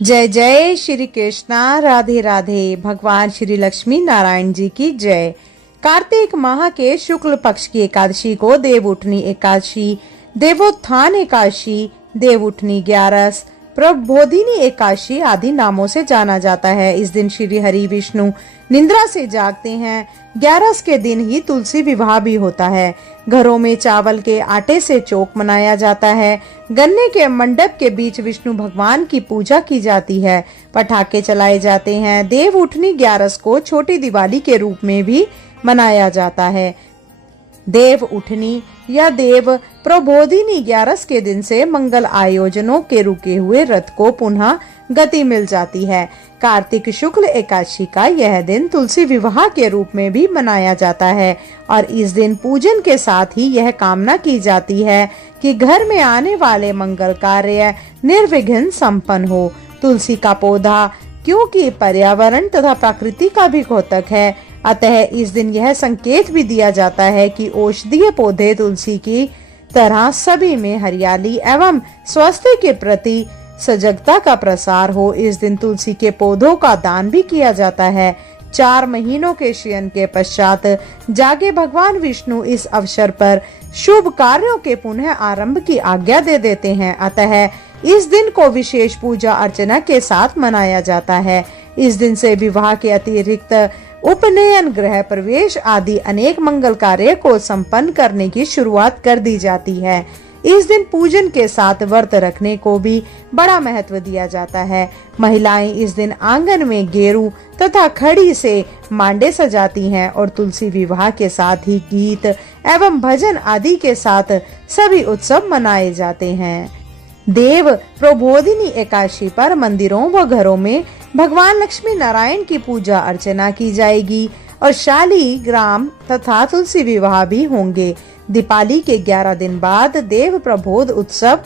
जय जय श्री कृष्णा, राधे राधे। भगवान श्री लक्ष्मी नारायण जी की जय। कार्तिक माह के शुक्ल पक्ष की एकादशी को देवउठनी एकादशी, देवोत्थान एकादशी, देवउठनी ग्यारस, प्रबोधिनी एकादशी आदि नामों से जाना जाता है। इस दिन श्री हरि विष्णु निद्रा से जागते हैं। ग्यारस के दिन ही तुलसी विवाह भी होता है। घरों में चावल के आटे से चौक मनाया जाता है। गन्ने के मंडप के बीच विष्णु भगवान की पूजा की जाती है। पटाखे चलाए जाते हैं। देव उठनी ग्यारस को छोटी दिवाली के रूप में भी मनाया जाता है। देव उठनी या देव प्रबोधिनी ग्यारस के दिन से मंगल आयोजनों के रुके हुए रथ को पुनः गति मिल जाती है। कार्तिक शुक्ल एकादशी का यह दिन तुलसी विवाह के रूप में भी मनाया जाता है और इस दिन पूजन के साथ ही यह कामना की जाती है कि घर में आने वाले मंगल कार्य निर्विघ्न संपन्न हो। तुलसी का पौधा क्योंकि पर्यावरण तथा प्रकृति का भी घोतक है, अतः इस दिन यह संकेत भी दिया जाता है कि औषधीय पौधे तुलसी की तरह सभी में हरियाली एवं स्वास्थ्य के प्रति सजगता का प्रसार हो। इस दिन तुलसी के पौधों का दान भी किया जाता है। 4 महीनों के शयन के पश्चात जागे भगवान विष्णु इस अवसर पर शुभ कार्यों के पुनः आरंभ की आज्ञा दे देते हैं, अतः इस दिन को विशेष पूजा अर्चना के साथ मनाया जाता है। इस दिन से विवाह के अतिरिक्त उपनयन, गृह प्रवेश आदि अनेक मंगल कार्य को संपन्न करने की शुरुआत कर दी जाती है। इस दिन पूजन के साथ व्रत रखने को भी बड़ा महत्व दिया जाता है। महिलाएं इस दिन आंगन में गेरू तथा खड़ी से मांडे सजाती हैं और तुलसी विवाह के साथ ही गीत एवं भजन आदि के साथ सभी उत्सव मनाए जाते हैं। देव प्रबोधिनी एकादशी पर मंदिरों व घरों में भगवान लक्ष्मी नारायण की पूजा अर्चना की जाएगी और शाली ग्राम तथा तुलसी विवाह भी होंगे। दीपावली के 11 दिन बाद देव प्रबोध उत्सव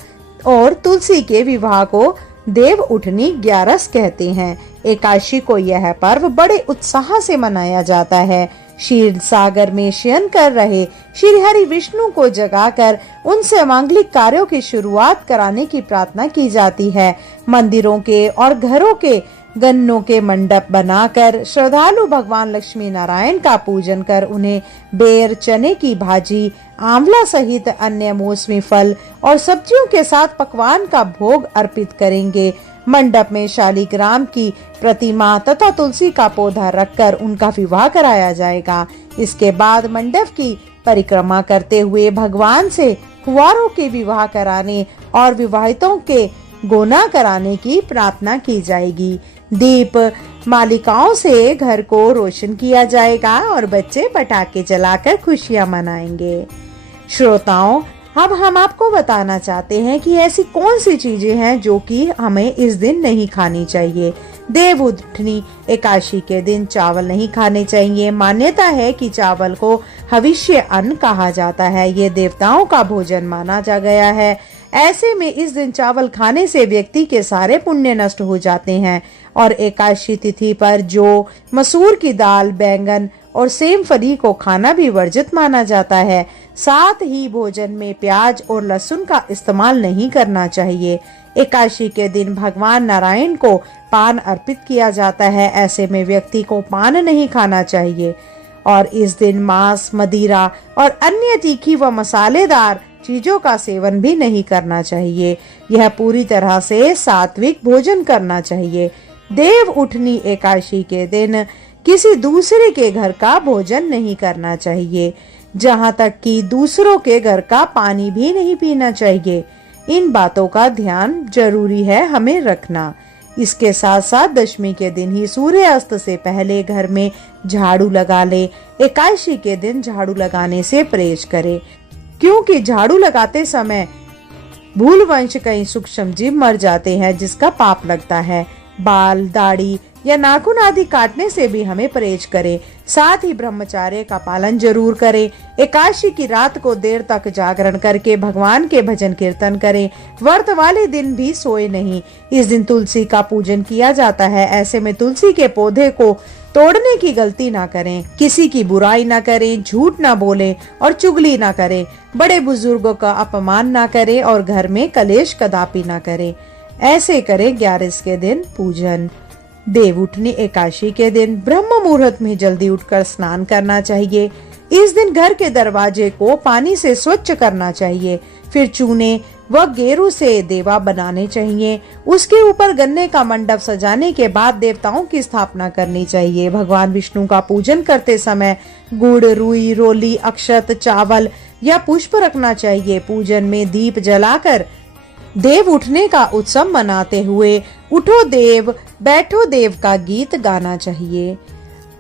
और तुलसी के विवाह को देव उठनी ग्यारस कहते हैं। एकादशी को यह पर्व बड़े उत्साह से मनाया जाता है। क्षीर सागर में शयन कर रहे श्री हरि विष्णु को जगाकर उनसे मांगलिक कार्यों की शुरुआत कराने की प्रार्थना की जाती है। मंदिरों के और घरों के गन्नों के मंडप बनाकर श्रद्धालु भगवान लक्ष्मी नारायण का पूजन कर उन्हें बेर, चने की भाजी, आंवला सहित अन्य मौसमी फल और सब्जियों के साथ पकवान का भोग अर्पित करेंगे। मंडप में शालीग्राम की प्रतिमा तथा तुलसी का पौधा रखकर उनका विवाह कराया जाएगा। इसके बाद मंडप की परिक्रमा करते हुए भगवान से कुंवारों के विवाह कराने और विवाहितों के गोना कराने की प्रार्थना की जाएगी। दीप मालिकाओं से घर को रोशन किया जाएगा और बच्चे पटाखे जलाकर खुशियां मनाएंगे। श्रोताओं, अब हम आपको बताना चाहते हैं कि ऐसी कौन सी चीजें हैं जो कि हमें इस दिन नहीं खानी चाहिए। देव उठनी एकादशी के दिन चावल नहीं खाने चाहिए। मान्यता है कि चावल को हविष्य अन्न कहा जाता है। ये देवताओं का भोजन माना जा गया है। ऐसे में इस दिन चावल खाने से व्यक्ति के सारे पुण्य नष्ट हो जाते हैं और एकादशी तिथि पर जो मसूर की दाल, बैंगन और सेम फली को खाना भी वर्जित माना जाता है। साथ ही भोजन में प्याज और लहसुन का इस्तेमाल नहीं करना चाहिए। एकादशी के दिन भगवान नारायण को पान अर्पित किया जाता है। ऐसे में व्यक्ति को पान नहीं खाना चाहिए और इस दिन मांस, मदिरा और अन्य तीखी व मसालेदार चीजों का सेवन भी नहीं करना चाहिए। यह पूरी तरह से सात्विक भोजन करना चाहिए। देव उठनी एकादशी के दिन किसी दूसरे के घर का भोजन नहीं करना चाहिए। जहाँ तक कि दूसरों के घर का पानी भी नहीं पीना चाहिए। इन बातों का ध्यान जरूरी है हमें रखना। इसके साथ साथ दशमी के दिन ही सूर्यास्त से पहले घर में झाड़ू लगा ले। एकादशी के दिन झाड़ू लगाने से परहेज करें, क्योंकि झाड़ू लगाते समय भूलवंश कई सूक्ष्म जीव मर जाते हैं जिसका पाप लगता है। बाल, दाढ़ी या नाखून आदि काटने से भी हमें परहेज करें। साथ ही ब्रह्मचर्य का पालन जरूर करें। एकादशी की रात को देर तक जागरण करके भगवान के भजन कीर्तन करें। व्रत वाले दिन भी सोए नहीं। इस दिन तुलसी का पूजन किया जाता है। ऐसे में तुलसी के पौधे को तोड़ने की गलती ना करें। किसी की बुराई ना करें, झूठ ना बोलें और चुगली ना करें। बड़े बुजुर्गों का अपमान ना करें और घर में कलेश कदापि ना करें। ऐसे करें 11 के दिन पूजन। देवउठनी एकादशी के दिन ब्रह्म मुहूर्त में जल्दी उठकर स्नान करना चाहिए। इस दिन घर के दरवाजे को पानी से स्वच्छ करना चाहिए। फिर चूने व गेरू से देवा बनाने चाहिए। उसके ऊपर गन्ने का मंडप सजाने के बाद देवताओं की स्थापना करनी चाहिए। भगवान विष्णु का पूजन करते समय गुड़, रुई, रोली, अक्षत, चावल या पुष्प रखना चाहिए। पूजन में दीप जलाकर देव उठने का उत्सव मनाते हुए उठो देव बैठो देव का गीत गाना चाहिए।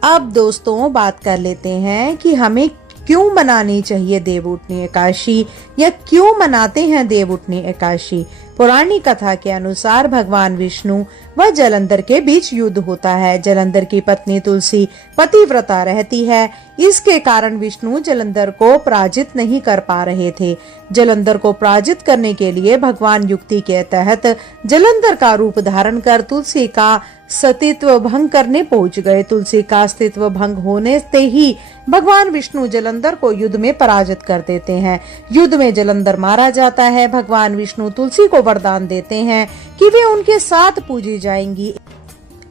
अब दोस्तों बात कर लेते हैं कि हमें क्यों मनानी चाहिए देवउठनी एकादशी या क्यों मनाते हैं देवउठनी एकादशी। पौराणिक कथा के अनुसार भगवान विष्णु व जलंधर के बीच युद्ध होता है। जलंधर की पत्नी तुलसी पतिव्रता रहती है। इसके कारण विष्णु जलंधर को पराजित नहीं कर पा रहे थे। जलंधर को पराजित करने के लिए भगवान युक्ति के तहत जलंधर का रूप धारण कर तुलसी का सतीत्व भंग करने पहुंच गए। तुलसी का अस्तित्व भंग होने से ही भगवान विष्णु जलंधर को युद्ध में पराजित कर देते हैं। युद्ध में जलंधर मारा जाता है। भगवान विष्णु तुलसी को वरदान देते हैं कि वे उनके साथ पूजी जाएंगी।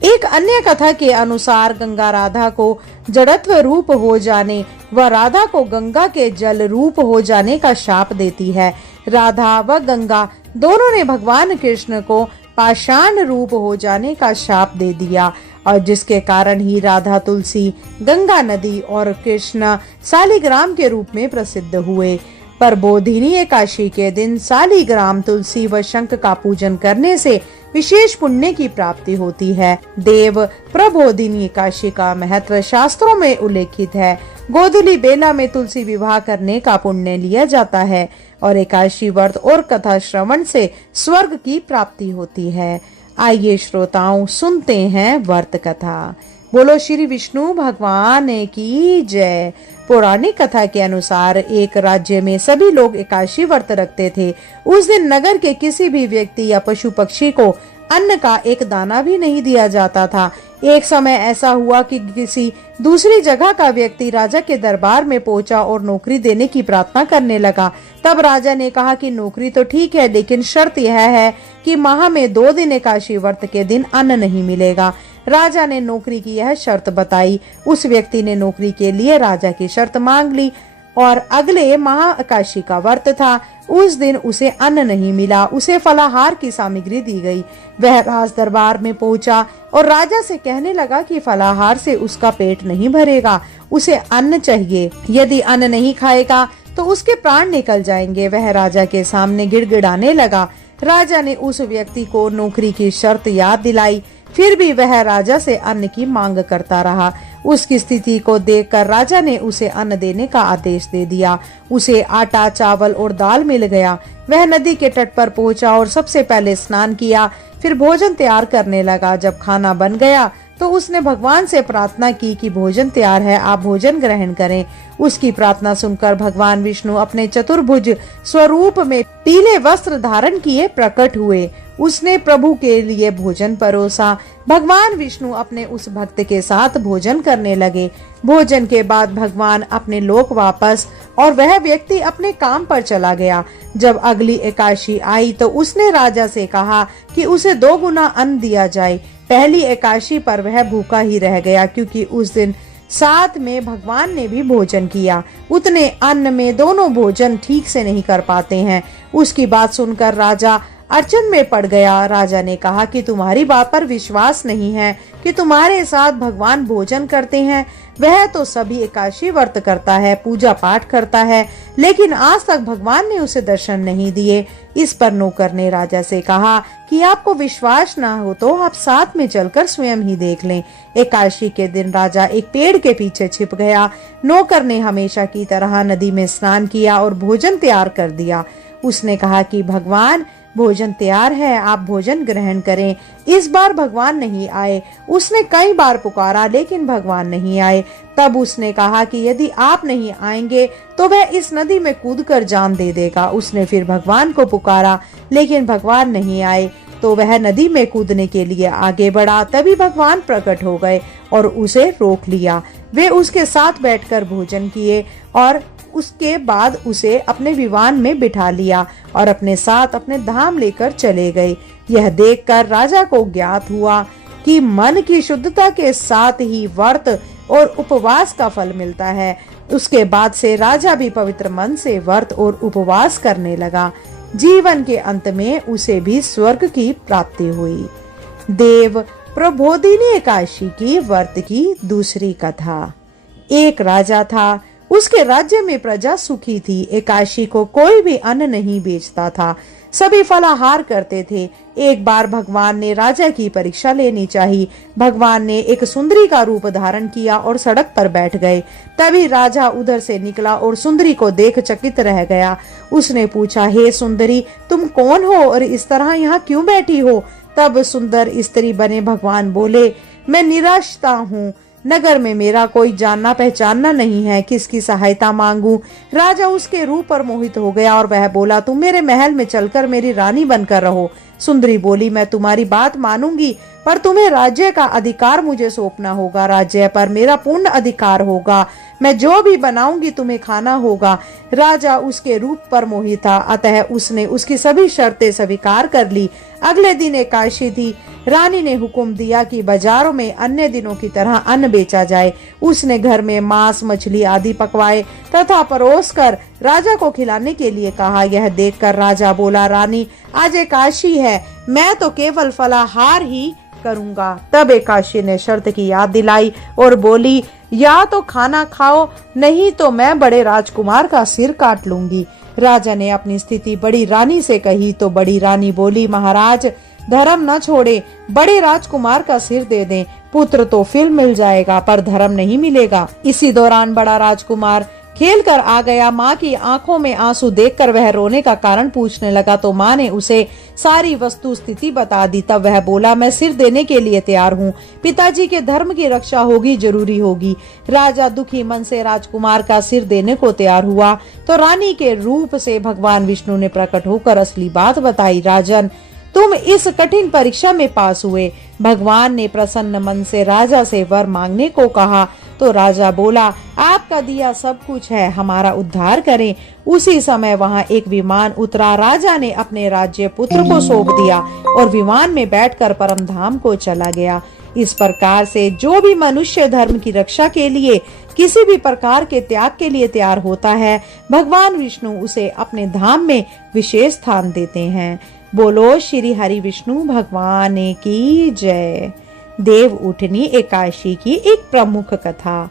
एक अन्य कथा के अनुसार गंगा राधा को जड़त्व रूप हो जाने व राधा को गंगा के जल रूप हो जाने का शाप देती है। राधा व गंगा दोनों ने भगवान कृष्ण को पाषाण रूप हो जाने का शाप दे दिया और जिसके कारण ही राधा तुलसी गंगा नदी और कृष्ण शालिग्राम के रूप में प्रसिद्ध हुए। पर बोधिनी एकादशी के दिन शालिग्राम, तुलसी व शंख का पूजन करने से विशेष पुण्य की प्राप्ति होती है। देव प्रबोधिनी एकादशी का महत्व शास्त्रों में उल्लेखित है। गोधूली बेला में तुलसी विवाह करने का पुण्य लिया जाता है और एकादशी व्रत और कथा श्रवण से स्वर्ग की प्राप्ति होती है। आइए श्रोताओं सुनते हैं व्रत कथा। बोलो श्री विष्णु भगवान की जय। पौराणिक कथा के अनुसार एक राज्य में सभी लोग एकादशी व्रत रखते थे। उस दिन नगर के किसी भी व्यक्ति या पशु पक्षी को अन्न का एक दाना भी नहीं दिया जाता था। एक समय ऐसा हुआ कि किसी दूसरी जगह का व्यक्ति राजा के दरबार में पहुंचा और नौकरी देने की प्रार्थना करने लगा। तब राजा ने कहा कि नौकरी तो ठीक है, लेकिन शर्त यह है कि माह में 2 दिन एकादशी व्रत के दिन अन्न नहीं मिलेगा। राजा ने नौकरी की यह शर्त बताई। उस व्यक्ति ने नौकरी के लिए राजा की शर्त मांग ली और अगले माह एकादशी का व्रत था। उस दिन उसे अन्न नहीं मिला। उसे फलाहार की सामग्री दी गई। वह राज दरबार में पहुंचा और राजा से कहने लगा कि फलाहार से उसका पेट नहीं भरेगा, उसे अन्न चाहिए। यदि अन्न नहीं खाएगा तो उसके प्राण निकल जाएंगे। वह राजा के सामने गिड़गिड़ाने लगा। राजा ने उस व्यक्ति को नौकरी की शर्त याद दिलाई। फिर भी वह राजा से अन्न की मांग करता रहा। उसकी स्थिति को देखकर राजा ने उसे अन्न देने का आदेश दे दिया। उसे आटा, चावल और दाल मिल गया। वह नदी के तट पर पहुंचा और सबसे पहले स्नान किया, फिर भोजन तैयार करने लगा। जब खाना बन गया तो उसने भगवान से प्रार्थना की कि भोजन तैयार है, आप भोजन ग्रहण करें। उसकी प्रार्थना सुनकर भगवान विष्णु अपने चतुर्भुज स्वरूप में पीले वस्त्र धारण किए प्रकट हुए। उसने प्रभु के लिए भोजन परोसा। भगवान विष्णु अपने उस भक्त के साथ भोजन करने लगे। भोजन के बाद भगवान अपने लोक वापस और वह व्यक्ति अपने काम पर चला गया। जब अगली एकादशी आई तो उसने राजा से कहा कि उसे 2 गुना अन्न दिया जाए। पहली एकादशी पर वह भूखा ही रह गया, क्योंकि उस दिन साथ में भगवान ने भी भोजन किया। उतने अन्न में दोनों भोजन ठीक से नहीं कर पाते हैं। उसकी बात सुनकर राजा अड़चन में पड़ गया। राजा ने कहा कि तुम्हारी बात पर विश्वास नहीं है कि तुम्हारे साथ भगवान भोजन करते हैं। वह तो सभी एकादशी व्रत करता है, पूजा पाठ करता है, लेकिन आज तक भगवान ने उसे दर्शन नहीं दिए। इस पर नौकर ने राजा से कहा कि आपको विश्वास ना हो तो आप साथ में चलकर स्वयं ही देख लें। एकादशी के दिन राजा एक पेड़ के पीछे छिप गया। नौकर ने हमेशा की तरह नदी में स्नान किया और भोजन तैयार कर दिया। उसने कहा कि भगवान भोजन तैयार है, आप भोजन ग्रहण करें। इस बार भगवान नहीं आए। उसने कई बार पुकारा लेकिन भगवान नहीं आए। तब उसने कहा कि यदि आप नहीं आएंगे तो वह इस नदी में कूदकर जान दे देगा। उसने फिर भगवान को पुकारा लेकिन भगवान नहीं आए तो वह नदी में कूदने के लिए आगे बढ़ा। तभी भगवान प्रकट हो गए और उसे रोक लिया। वे उसके साथ बैठकर भोजन किए और उसके बाद उसे अपने विमान में बिठा लिया और अपने साथ अपने धाम लेकर चले गए। यह देखकर राजा को ज्ञात हुआ कि मन की शुद्धता के साथ ही व्रत और उपवास का फल मिलता है। उसके बाद से राजा भी पवित्र मन से व्रत और उपवास करने लगा। जीवन के अंत में उसे भी स्वर्ग की प्राप्ति हुई। देव प्रबोधिनी एकादशी की व्रत की दूसरी कथा। एक राजा था, उसके राज्य में प्रजा सुखी थी। एकादशी को कोई भी अन्न नहीं बेचता था, सभी फलाहार करते थे। एक बार भगवान ने राजा की परीक्षा लेनी चाहिए। भगवान ने एक सुंदरी का रूप धारण किया और सड़क पर बैठ गए। तभी राजा उधर से निकला और सुंदरी को देख चकित रह गया। उसने पूछा, हे सुंदरी, तुम कौन हो और इस तरह यहाँ क्यों बैठी हो? तब सुंदर स्त्री बने भगवान बोले, मैं निराश्ता हूँ, नगर में मेरा कोई जानना पहचानना नहीं है, किसकी सहायता मांगू? राजा उसके रूप पर मोहित हो गया और वह बोला, तुम मेरे महल में चलकर मेरी रानी बनकर रहो। सुंदरी बोली, मैं तुम्हारी बात मानूंगी, पर तुम्हें राज्य का अधिकार मुझे सौंपना होगा। राज्य पर मेरा पूर्ण अधिकार होगा। मैं जो भी बनाऊंगी तुम्हें खाना होगा। राजा उसके रूप पर मोहित था, अतः उसने उसकी सभी शर्तें स्वीकार कर ली। अगले दिन एकादशी थी। रानी ने हुक्म दिया कि बाजारों में अन्य दिनों की तरह अन्न बेचा जाए। उसने घर में मांस, मछली आदि पकवाए तथा परोसकर राजा को खिलाने के लिए कहा। यह देखकर राजा बोला, रानी, आज एकादशी है, मैं तो केवल फलाहार ही करूंगा। तब एकादशी ने शर्त की याद दिलाई और बोली, या तो खाना खाओ, नहीं तो मैं बड़े राजकुमार का सिर काट लूंगी। राजा ने अपनी स्थिति बड़ी रानी से कही तो बड़ी रानी बोली, महाराज, धर्म न छोड़े, बड़े राजकुमार का सिर दे दें। पुत्र तो फिर मिल जाएगा, पर धर्म नहीं मिलेगा। इसी दौरान बड़ा राजकुमार खेल कर आ गया। माँ की आंखों में आंसू देखकर वह रोने का कारण पूछने लगा तो माँ ने उसे सारी वस्तु स्थिति बता दी। तब वह बोला, मैं सिर देने के लिए तैयार हूँ, पिताजी के धर्म की रक्षा होगी, जरूरी होगी। राजा दुखी मन से राजकुमार का सिर देने को तैयार हुआ तो रानी के रूप से भगवान विष्णु ने प्रकट होकर असली बात बताई। राजन, तुम इस कठिन परीक्षा में पास हुए। भगवान ने प्रसन्न मन से राजा से वर मांगने को कहा तो राजा बोला, आपका दिया सब कुछ है, हमारा उद्धार करें। उसी समय वहां एक विमान उतरा। राजा ने अपने राज्य पुत्र को सौंप दिया और विमान में बैठकर परम धाम को चला गया। इस प्रकार से जो भी मनुष्य धर्म की रक्षा के लिए किसी भी प्रकार के त्याग के लिए तैयार होता है, भगवान विष्णु उसे अपने धाम में विशेष स्थान देते हैं। बोलो श्री हरि विष्णु भगवान की जय। देव उठनी एकादशी की एक प्रमुख कथा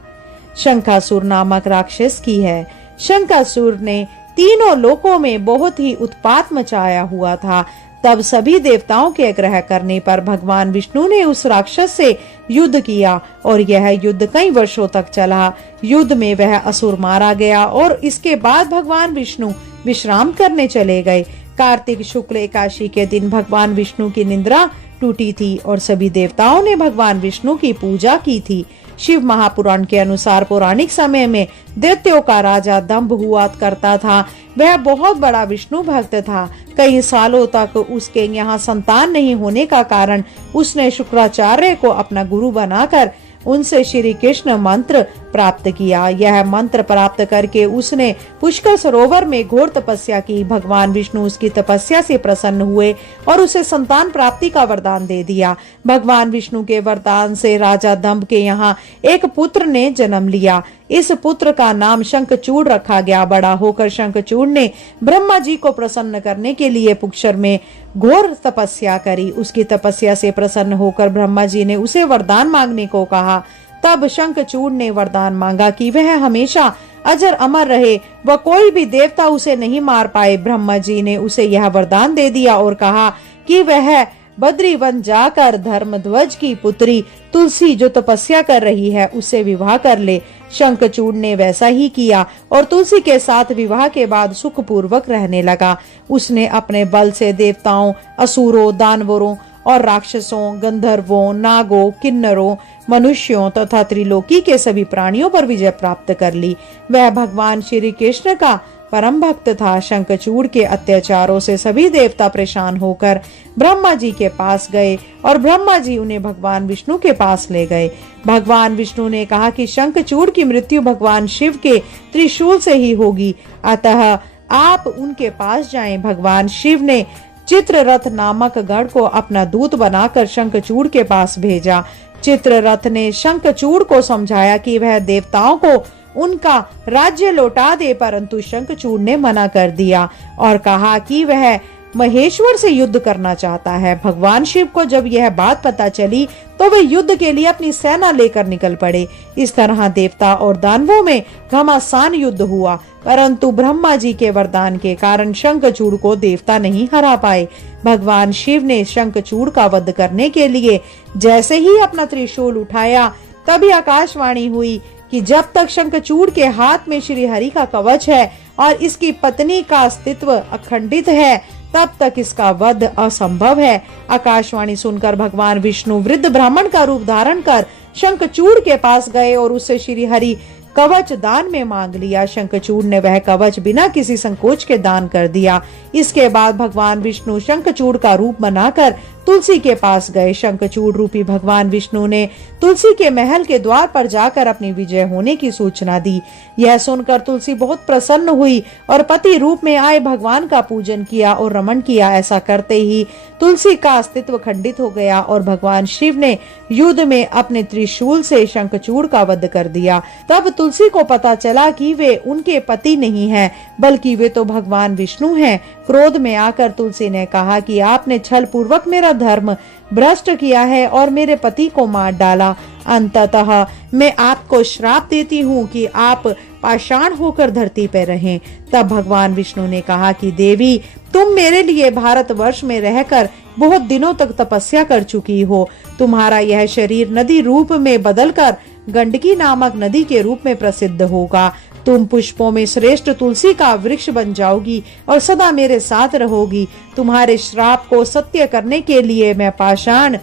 शंकासुर नामक राक्षस की है। शंकासुर ने तीनों लोकों में बहुत ही उत्पात मचाया हुआ था। तब सभी देवताओं के आग्रह करने पर भगवान विष्णु ने उस राक्षस से युद्ध किया और यह युद्ध कई वर्षों तक चला। युद्ध में वह असुर मारा गया और इसके बाद भगवान विष्णु विश्राम करने चले गए। कार्तिक शुक्ल एकादशी के दिन भगवान विष्णु की निद्रा टूटी थी और सभी देवताओं ने भगवान विष्णु की पूजा की थी। शिव महापुराण के अनुसार पौराणिक समय में दैत्यों का राजा दंभ हुआ करता था। वह बहुत बड़ा विष्णु भक्त था। कई सालों तक उसके यहाँ संतान नहीं होने का कारण उसने शुक्राचार्य को अपना गुरु बनाकर उनसे श्री कृष्ण मंत्र प्राप्त किया। यह मंत्र प्राप्त करके उसने पुष्कर सरोवर में घोर तपस्या की। भगवान विष्णु उसकी तपस्या से प्रसन्न हुए और उसे संतान प्राप्ति का वरदान दे दिया। भगवान विष्णु के वरदान से राजा दंभ के यहाँ एक पुत्र ने जन्म लिया। इस पुत्र का नाम शंखचूड़ रखा गया। बड़ा होकर शंखचूड़ ने ब्रह्मा जी को प्रसन्न करने के लिए पुष्कर में घोर तपस्या करी। उसकी तपस्या से प्रसन्न होकर ब्रह्मा जी ने उसे वरदान मांगने को कहा। तब शंखचूड़ ने वरदान मांगा कि वह हमेशा अजर अमर रहे व कोई भी देवता उसे नहीं मार पाए। ब्रह्मा जी ने उसे यह वरदान दे दिया और कहा कि वह बद्री वन जाकर धर्मध्वज की पुत्री तुलसी जो तपस्या कर रही है उससे विवाह कर ले। शंखचूड़ ने वैसा ही किया और तुलसी के साथ विवाह के बाद सुखपूर्वक रहने लगा। उसने अपने बल से देवताओं, असुरों, दानवरों और राक्षसों, गंधर्वों, नागों, किन्नरों, मनुष्यों तथा त्रिलोकी के सभी प्राणियों पर विजय प्राप्त कर ली। वह भगवान श्री कृष्ण का परम भक्त था। शंखचूड़ के अत्याचारों से सभी देवता परेशान होकर ब्रह्मा जी के पास गए और ब्रह्मा जी उन्हें भगवान विष्णु के पास ले गए। भगवान विष्णु ने कहा कि शंखचूड़ की मृत्यु भगवान शिव के त्रिशूल से ही होगी, अतः आप उनके पास जाएं। भगवान शिव ने चित्ररथ नामक गण को अपना दूत बनाकर शंखचूड़ के पास भेजा। चित्ररथ ने शंखचूड़ को समझाया कि वह देवताओं को उनका राज्य लौटा दे, परंतु शंखचूड़ ने मना कर दिया और कहा कि वह महेश्वर से युद्ध करना चाहता है। भगवान शिव को जब यह बात पता चली तो वे युद्ध के लिए अपनी सेना लेकर निकल पड़े। इस तरह देवता और दानवों में घमासान युद्ध हुआ, परंतु ब्रह्मा जी के वरदान के कारण शंखचूड़ को देवता नहीं हरा पाए। भगवान शिव ने शंखचूड़ का वध करने के लिए जैसे ही अपना त्रिशूल उठाया, तभी आकाशवाणी हुई कि जब तक शंखचूड़ के हाथ में श्री हरि का कवच है और इसकी पत्नी का अस्तित्व अखंडित है, तब तक इसका वध असंभव है। आकाशवाणी सुनकर भगवान विष्णु वृद्ध ब्राह्मण का रूप धारण कर शंखचूड़ के पास गए और उससे श्री हरि कवच दान में मांग लिया। शंखचूड़ ने वह कवच बिना किसी संकोच के दान कर दिया। इसके बाद भगवान विष्णु शंखचूड़ का रूप बनाकर तुलसी के पास गए। शंखचूड़ रूपी भगवान विष्णु ने तुलसी के महल के द्वार पर जाकर अपनी विजय होने की सूचना दी। यह सुनकर तुलसी बहुत प्रसन्न हुई और पति रूप में आए भगवान का पूजन किया और रमण किया। ऐसा करते ही तुलसी का अस्तित्व खंडित हो गया और भगवान शिव ने युद्ध में अपने त्रिशूल से शंखचूड़ का वध कर दिया। तब तुलसी को पता चला कि वे उनके पति नहीं हैं, बल्कि वे तो भगवान विष्णु हैं। क्रोध में आकर तुलसी ने कहा कि आपने छल पूर्वक मेरा धर्म भ्रष्ट किया है और मेरे पति को मार डाला। अंततः मैं आपको श्राप देती हूँ कि आप पाषाण होकर धरती पर रहें। तब भगवान विष्णु ने कहा कि देवी, तुम मेरे लिए भारतवर्ष में रहकर बहुत दिनों तक तपस्या कर चुकी हो। तुम्हारा यह शरीर नदी रूप में बदलकर गंडकी नामक नदी के रूप में प्रसिद्ध होगा। तुम पुष्पों में श्रेष्ठ तुलसी का वृक्ष बन जाओगी और सदा मेरे साथ रहोगी। तुम्हारे श्राप को सत्य करने के लिए मैं पाषाण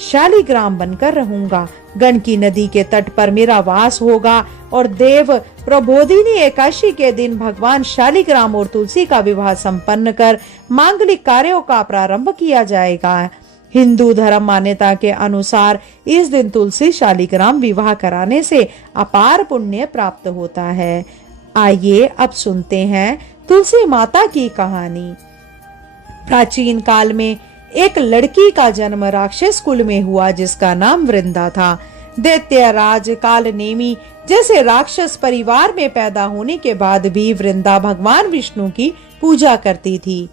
शालिग्राम बनकर रहूंगा। गंडकी नदी के तट पर मेरा वास होगा और देव प्रबोधिनी एकादशी के दिन भगवान शालिग्राम और तुलसी का विवाह संपन्न कर मांगलिक कार्यों का प्रारंभ किया जाएगा। हिंदू धर्म मान्यता के अनुसार इस दिन तुलसी शालिग्राम विवाह कराने से अपार पुण्य प्राप्त होता है। आइए अब सुनते हैं तुलसी माता की कहानी। प्राचीन काल में एक लड़की का जन्म राक्षस कुल में हुआ जिसका नाम वृंदा था। दैत्य राज कालनेमी जैसे राक्षस परिवार में पैदा होने के बाद भी वृंदा भगवान विष्णु की पूजा करती थी।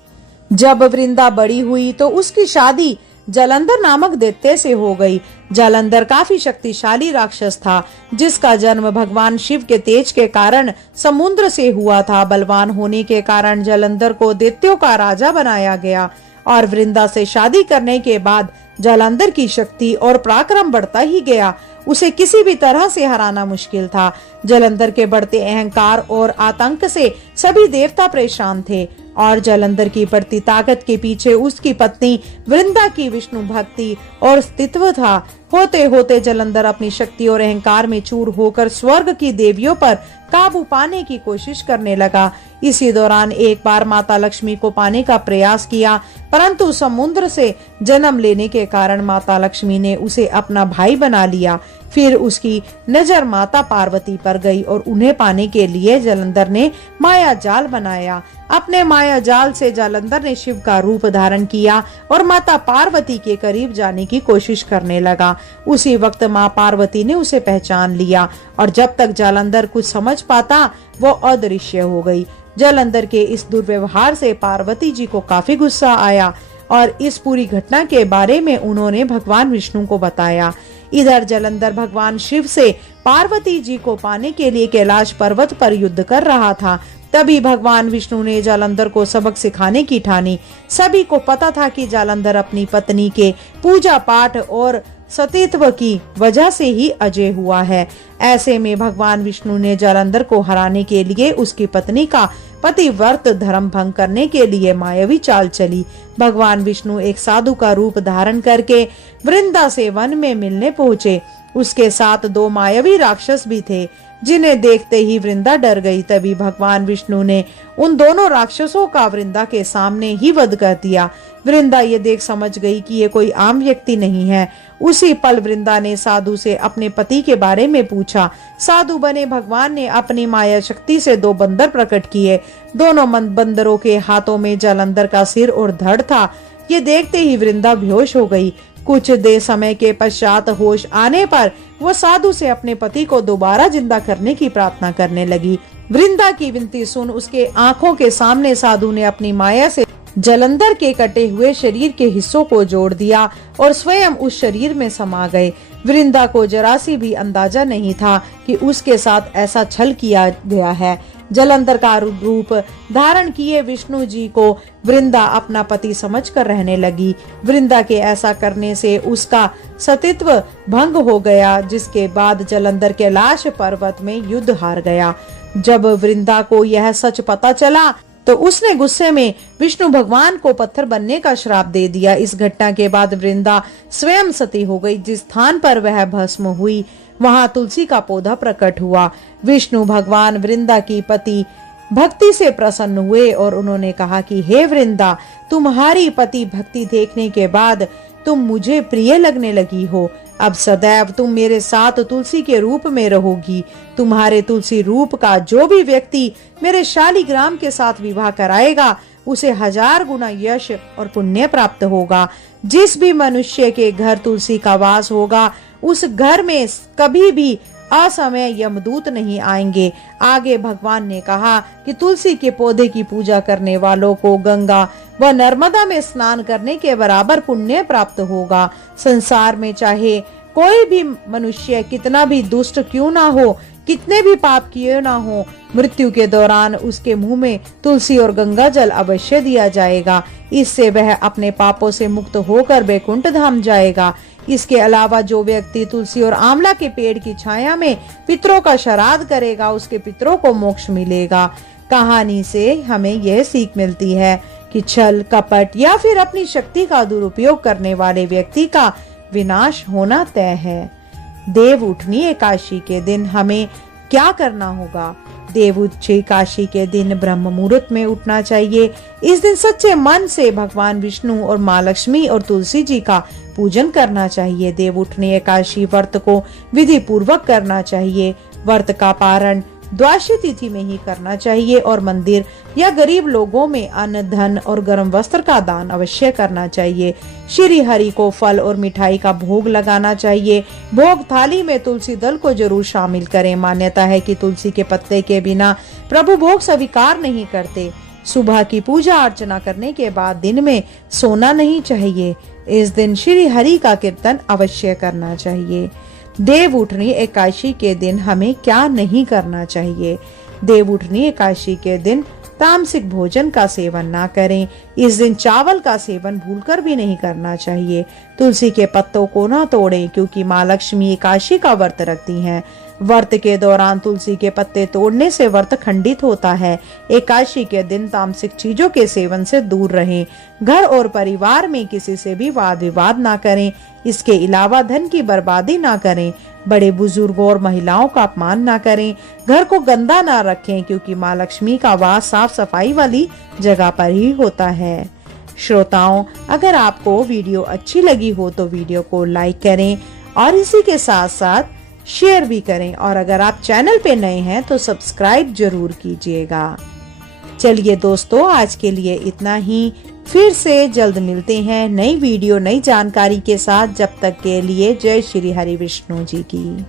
जब वृंदा बड़ी हुई तो उसकी शादी जालंधर नामक दैत्य से हो गई। जालंधर काफी शक्तिशाली राक्षस था जिसका जन्म भगवान शिव के तेज के कारण समुद्र से हुआ था। बलवान होने के कारण जालंधर को दैत्यों का राजा बनाया गया और वृंदा से शादी करने के बाद जालंधर की शक्ति और पराक्रम बढ़ता ही गया। उसे किसी भी तरह से हराना मुश्किल था। जालंधर के बढ़ते अहंकार और आतंक से सभी देवता परेशान थे और जालंधर की बढ़ती ताकत के पीछे उसकी पत्नी वृंदा की विष्णु भक्ति और अस्तित्व था। होते होते जालंधर अपनी शक्ति और अहंकार में चूर होकर स्वर्ग की देवियों पर काबू पाने की कोशिश करने लगा। इसी दौरान एक बार माता लक्ष्मी को पाने का प्रयास किया, परंतु समुद्र से जन्म लेने के कारण माता लक्ष्मी ने उसे अपना भाई बना लिया। फिर उसकी नजर माता पार्वती पर गई और उन्हें पाने के लिए जालंधर ने माया जाल बनाया। अपने माया जाल से जालंधर ने शिव का रूप धारण किया और माता पार्वती के करीब जाने की कोशिश करने लगा। उसी वक्त माँ पार्वती ने उसे पहचान लिया और जब तक जालंधर कुछ समझ पाता वो अदृश्य हो गई। जालंधर के इस दुर्व्यवहार से पार्वती जी को काफी गुस्सा आया और इस पूरी घटना के बारे में उन्होंने भगवान विष्णु को बताया। इधर जालंधर भगवान शिव से पार्वती जी को पाने के लिए कैलाश पर्वत पर युद्ध कर रहा था। तभी भगवान विष्णु ने जालंधर को सबक सिखाने की ठानी। सभी को पता था कि जालंधर अपनी पत्नी के पूजा पाठ और सतीत्व की वजह से ही अजय हुआ है। ऐसे में भगवान विष्णु ने जालंधर को हराने के लिए उसकी पत्नी का पतिव्रत धर्म भंग करने के लिए मायावी चाल चली। भगवान विष्णु एक साधु का रूप धारण करके वृंदा से वन में मिलने पहुँचे। उसके साथ 2 मायावी राक्षस भी थे, जिन्हें देखते ही वृंदा डर गई। तभी भगवान विष्णु ने उन दोनों राक्षसों का वृंदा के सामने ही वध कर दिया। वृंदा ये देख समझ गई कि ये कोई आम व्यक्ति नहीं है। उसी पल वृंदा ने साधु से अपने पति के बारे में पूछा। साधु बने भगवान ने अपनी माया शक्ति से 2 बंदर प्रकट किए। दोनों बंदरों के हाथों में जलंधर का सिर और धड़ था। ये देखते ही वृंदा बेहोश हो गई। कुछ देर समय के पश्चात होश आने पर वो साधु से अपने पति को दोबारा जिंदा करने की प्रार्थना करने लगी। वृंदा की विनती सुन उसके आंखों के सामने साधु ने अपनी माया से जलंधर के कटे हुए शरीर के हिस्सों को जोड़ दिया और स्वयं उस शरीर में समा गए। वृंदा को जरा सी भी अंदाजा नहीं था कि उसके साथ ऐसा छल किया गया है। जलंधर का रूप धारण किए विष्णु जी को वृंदा अपना पति समझकर रहने लगी। वृंदा के ऐसा करने से उसका सतीत्व भंग हो गया, जिसके बाद जलंधर कैलाश पर्वत में युद्ध हार गया। जब वृंदा को यह सच पता चला तो उसने गुस्से में विष्णु भगवान को पत्थर बनने का श्राप दे दिया। इस घटना के बाद वृंदा स्वयं सती हो गई। जिस स्थान पर वह भस्म हुई वहां तुलसी का पौधा प्रकट हुआ। विष्णु भगवान वृंदा की पति भक्ति से प्रसन्न हुए और उन्होंने कहा कि हे वृंदा, तुम्हारी पति भक्ति देखने के बाद तुम मुझे प्रिय लगने लगी हो। अब सदैव तुम मेरे साथ तुलसी के रूप में रहोगी। तुम्हारे तुलसी रूप का जो भी व्यक्ति मेरे शालिग्राम के साथ विवाह कराएगा उसे 1000 गुना यश और पुण्य प्राप्त होगा। जिस भी मनुष्य के घर तुलसी का वास होगा उस घर में कभी भी असमय यमदूत नहीं आएंगे। आगे भगवान ने कहा कि तुलसी के पौधे की पूजा करने वालों को गंगा व नर्मदा में स्नान करने के बराबर पुण्य प्राप्त होगा। संसार में चाहे कोई भी मनुष्य कितना भी दुष्ट क्यों ना हो, कितने भी पाप किए ना हो, मृत्यु के दौरान उसके मुंह में तुलसी और गंगा जल अवश्य दिया जाएगा। इससे वह अपने पापों से मुक्त होकर वैकुंठ धाम जाएगा। इसके अलावा जो व्यक्ति तुलसी और आंवला के पेड़ की छाया में पितरों का श्राद्ध करेगा उसके पितरों को मोक्ष मिलेगा। कहानी से हमें यह सीख मिलती है कि छल, कपट या फिर अपनी शक्ति का दुरुपयोग करने वाले व्यक्ति का विनाश होना तय है। देव उठनी एकादशी के दिन हमें क्या करना होगा? देवउठनी एकादशी के दिन ब्रह्म मुहूर्त में उठना चाहिए। इस दिन सच्चे मन से भगवान विष्णु और माँ लक्ष्मी और तुलसी जी का पूजन करना चाहिए। देवउठनी एकादशी व्रत को विधि पूर्वक करना चाहिए। व्रत का पारण द्वादशी तिथि में ही करना चाहिए और मंदिर या गरीब लोगों में अन्न, धन और गर्म वस्त्र का दान अवश्य करना चाहिए। श्री हरि को फल और मिठाई का भोग लगाना चाहिए। भोग थाली में तुलसी दल को जरूर शामिल करें। मान्यता है कि तुलसी के पत्ते के बिना प्रभु भोग स्वीकार नहीं करते। सुबह की पूजा अर्चना करने के बाद दिन में सोना नहीं चाहिए। इस दिन श्री हरि का कीर्तन अवश्य करना चाहिए। देवउठनी एकादशी के दिन हमें क्या नहीं करना चाहिए? देवउठनी एकादशी के दिन तामसिक भोजन का सेवन ना करें। इस दिन चावल का सेवन भूलकर भी नहीं करना चाहिए। तुलसी के पत्तों को ना तोड़ें क्योंकि माँ लक्ष्मी एकादशी का व्रत रखती हैं। व्रत के दौरान तुलसी के पत्ते तोड़ने से व्रत खंडित होता है। एकादशी के दिन तामसिक चीजों के सेवन से दूर रहें। घर और परिवार में किसी से भी वाद विवाद ना करें। इसके अलावा धन की बर्बादी ना करें। बड़े बुजुर्गों और महिलाओं का अपमान ना करें। घर को गंदा ना रखें क्योंकि माँ लक्ष्मी का वास साफ सफाई वाली जगह पर ही होता है। श्रोताओं, अगर आपको वीडियो अच्छी लगी हो तो वीडियो को लाइक करें और इसी के साथ साथ शेयर भी करें और अगर आप चैनल पे नए हैं तो सब्सक्राइब जरूर कीजिएगा। चलिए दोस्तों, आज के लिए इतना ही। फिर से जल्द मिलते हैं नई वीडियो, नई जानकारी के साथ। जब तक के लिए जय श्री हरि विष्णु जी की।